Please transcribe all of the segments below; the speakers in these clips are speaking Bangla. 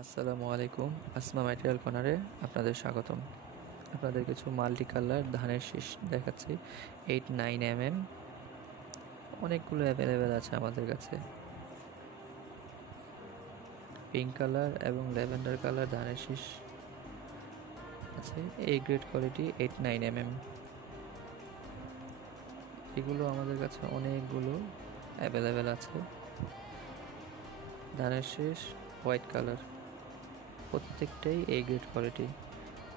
আসসালামু আলাইকুম। আসমা ম্যাটেরিয়াল কর্নারে আপনাদের স্বাগতম। আপনাদের কিছু মাল্টি কালার ধানের শীষ দেখাচ্ছি। 8-9 mm অনেকগুলো অ্যাভেলেবেল আছে আমাদের কাছে। পিঙ্ক কালার এবং ল্যাভেন্ডার কালার ধানের শীষ আছে। এই গ্রেড কোয়ালিটি 8-9 mm। এগুলো আমাদের কাছে অনেকগুলো অ্যাভেলেবেল আছে। ধানের শীষ হোয়াইট কালার, প্রত্যেকটাই এই গ্রেড কোয়ালিটি,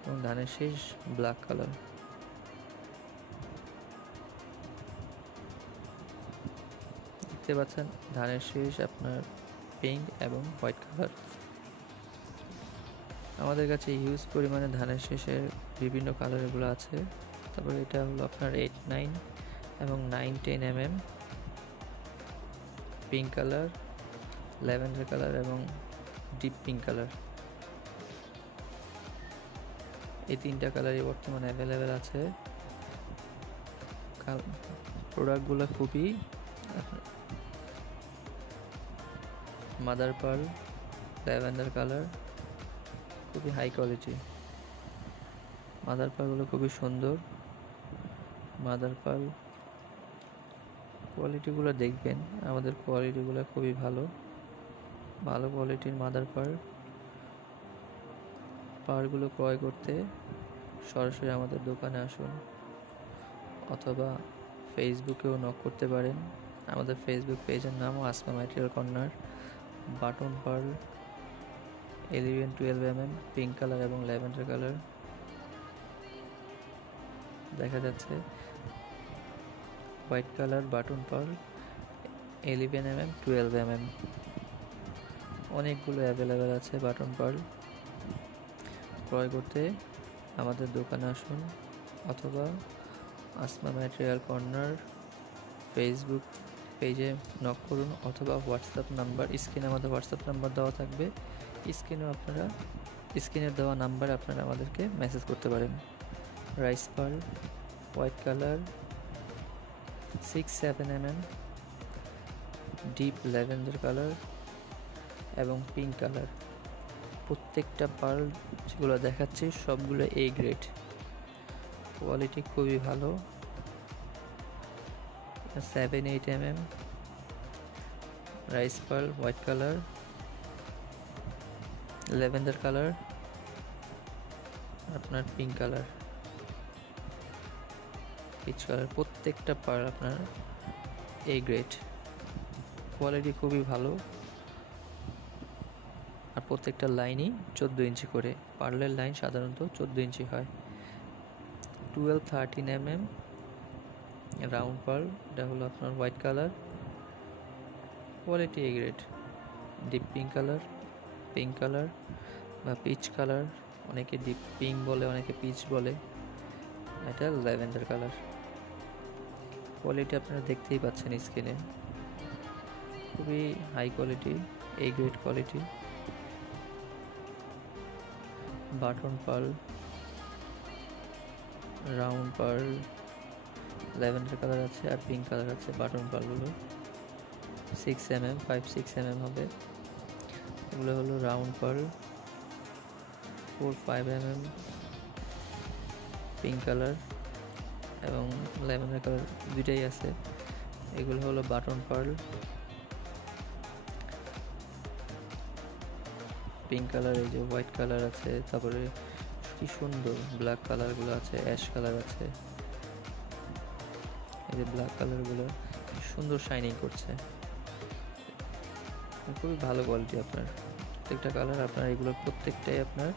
এবং ধানের শীষ ব্ল্যাক কালার। দেখতে পাচ্ছেন ধানের শীষ আপনার পিঙ্ক এবং হোয়াইট কালার। আমাদের কাছে হিউজ পরিমাণে ধানের শীষের বিভিন্ন কালারগুলো আছে। তারপরে এটা হলো আপনার 8-9 এবং 9-10 mm pink colour, lavender colour এবং ডিপ পিঙ্ক কালার। এই তিনটা কালারই বর্তমানে অ্যাভেলেবেল আছে। প্রোডাক্টগুলো খুবই মাদার পার্ল, ল্যাভেন্ডার কালার খুবই হাই কোয়ালিটি। মাদার পার্লগুলো খুবই সুন্দর। মাদার পার্ল কোয়ালিটিগুলো দেখবেন, আমাদের কোয়ালিটিগুলো খুবই ভালো কোয়ালিটির মাদার পার্লগুলো ক্রয় করতে সরাসরি আমাদের দোকানে আসুন, অথবা ফেসবুকেও নক করতে পারেন। আমাদের ফেসবুক পেজের নামও Asma material corner. Button pearl 11-12 mm pink colour এবং ল্যাভেন্ডার কালার দেখা যাচ্ছে। White colour button pearl 11 mm 12 mm অনেকগুলো অ্যাভেলেবেল আছে। বাটন পার্ল ক্রয় করতে আমাদের দোকানে আসুন, অথবা আসমা ম্যাটেরিয়াল কর্নার ফেসবুক পেজে নক করুন, অথবা হোয়াটসঅ্যাপ নাম্বার স্ক্রিনে আমাদের হোয়াটসঅ্যাপ নাম্বার দেওয়া থাকবে। স্ক্রিনে দেওয়া নাম্বারে আপনারা আমাদেরকে মেসেজ করতে পারেন। Rice pearl white colour 6-7 mm deep lavender colour এবং পিঙ্ক কালার। প্রত্যেকটা পার্ল যেগুলো দেখাচ্ছি সবগুলো এ গ্রেড, কোয়ালিটি খুবই ভালো। 7-8 mm rice pearl white colour, lavender colour, আপনার পিঙ্ক কালার, পিচ কালার। প্রত্যেকটা পার্ল আপনার এ গ্রেড, কোয়ালিটি খুবই ভালো। আর প্রত্যেকটা লাইনই 14 ইঞ্চি করে। পার্লের লাইন সাধারণত 14 ইঞ্চি হয়। 12-13 mm রাউন্ড পার্ল, এটা হলো আপনার white colour, quality A grade. Deep pink colour বা পিচ কালার, অনেকে ডিপ পিঙ্ক বলে, অনেকে পিচ বলে। এটা ল্যাভেন্ডার কালার। কোয়ালিটি আপনারা দেখতেই পাচ্ছেন স্ক্রিনে, খুবই high quality, A grade quality. Button pearl, round pearl, lavender colour আছে আর পিঙ্ক কালার আছে। বাটন পার্লগুলো 6 mm 5-6 mm হবে। এগুলো হলো round pearl 4-5 mm pink colour এবং ল্যাভেন্ডার কালার দুইটাই আছে। এগুলো হলো বাটন পার্ল পিঙ্ক কালার। এই যে হোয়াইট কালার আছে, তারপরে কি সুন্দর ব্ল্যাক কালারগুলো আছে, অ্যাশ কালার আছে। এই যে ব্ল্যাক কালারগুলো কি সুন্দর শাইনিং করছে, খুবই ভালো কোয়ালিটি। আপনার প্রত্যেকটা কালার আপনার এগুলোর প্রত্যেকটাই আপনার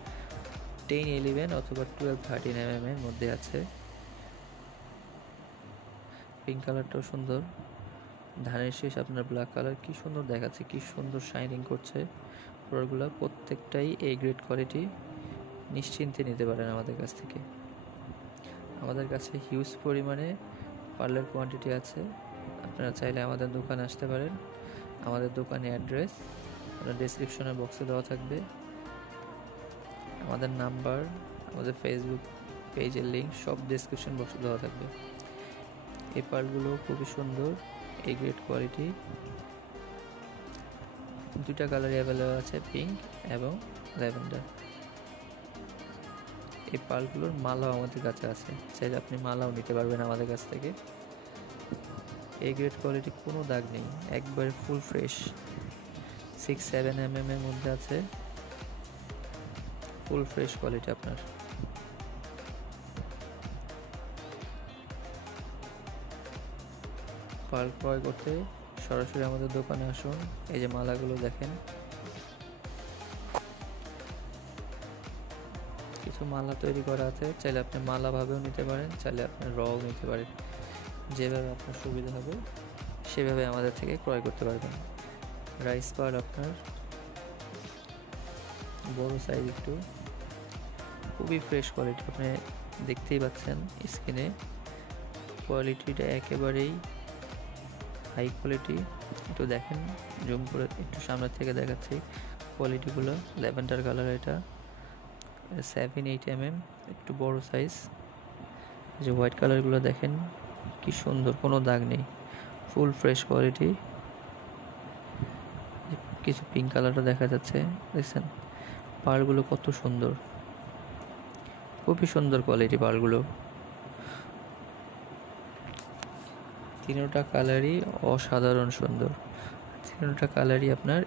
10-11 অথবা 12-13 mm এর মধ্যে আছে। পিঙ্ক কালারটাও সুন্দর। ধানের শীষ আপনার ব্ল্যাক কালার কি সুন্দর দেখাচ্ছে, কি সুন্দর শাইনিং করছে। প্রোডাক্টগুলো প্রত্যেকটাই এ গ্রেড কোয়ালিটি, নিশ্চিন্তে নিতে পারেন আমাদের কাছ থেকে। আমাদের কাছে হিউজ পরিমাণে পার্লের কোয়ান্টিটি আছে। আপনারা চাইলে আমাদের দোকানে আসতে পারেন। আমাদের দোকানে অ্যাড্রেস আপনার ডেসক্রিপশনের বক্সে দেওয়া থাকবে। আমাদের নাম্বার, আমাদের ফেসবুক পেজের লিঙ্ক সব ডেসক্রিপশন বক্সে দেওয়া থাকবে। এই পার্লগুলো খুবই সুন্দর, এ গ্রেড কোয়ালিটি। দুইটা কালারই অ্যাভেলেবল আছে, পিঙ্ক এবং ল্যাভেন্ডার। এই পার্লগুলোর মালাও আমাদের কাছে আছে, চাইলে আপনি মালাও নিতে পারবেন আমাদের কাছ থেকে। এই গ্রেড কোয়ালিটি, কোনো দাগ নেই, একবারে ফুল ফ্রেশ। 6-7 mm এর মধ্যে আছে, ফুল ফ্রেশ কোয়ালিটি আপনার। পার্ল ক্রয় করতে সরাসরি আমাদের দোকানে আসুন। এই যে মালাগুলো দেখেন, কিছু মালা তৈরি করা আছে, চাইলে আপনি মালা ভাবেও নিতে পারেন, চাইলে আপনি রও নিতে পারেন। যেভাবে আপনার সুবিধা হবে সেভাবে আমাদের থেকে ক্রয় করতে পারবেন। রাইস পার্ল আপনার বড় সাইজ, একটু খুবই ফ্রেশ কোয়ালিটি, আপনি দেখতেই পাচ্ছেন স্ক্রিনে। কোয়ালিটিটা একেবারেই হাই কোয়ালিটি। একটু দেখেন, জুম করে একটু সামনের থেকে দেখাচ্ছি কোয়ালিটিগুলো। ল্যাভেন্ডার কালার, এটা 7-8 mm, একটু বড় সাইজ। যে হোয়াইট কালারগুলো দেখেন কি সুন্দর, কোনো দাগ নেই, ফুল ফ্রেশ কোয়ালিটি। কিছু পিঙ্ক কালারও দেখা যাচ্ছে, দেখছেন পাড়গুলো কত সুন্দর, খুবই সুন্দর কোয়ালিটি পাড়গুলো। তিনটা কালারই অসাধারণ সুন্দর, তিনটা কালারই আপনার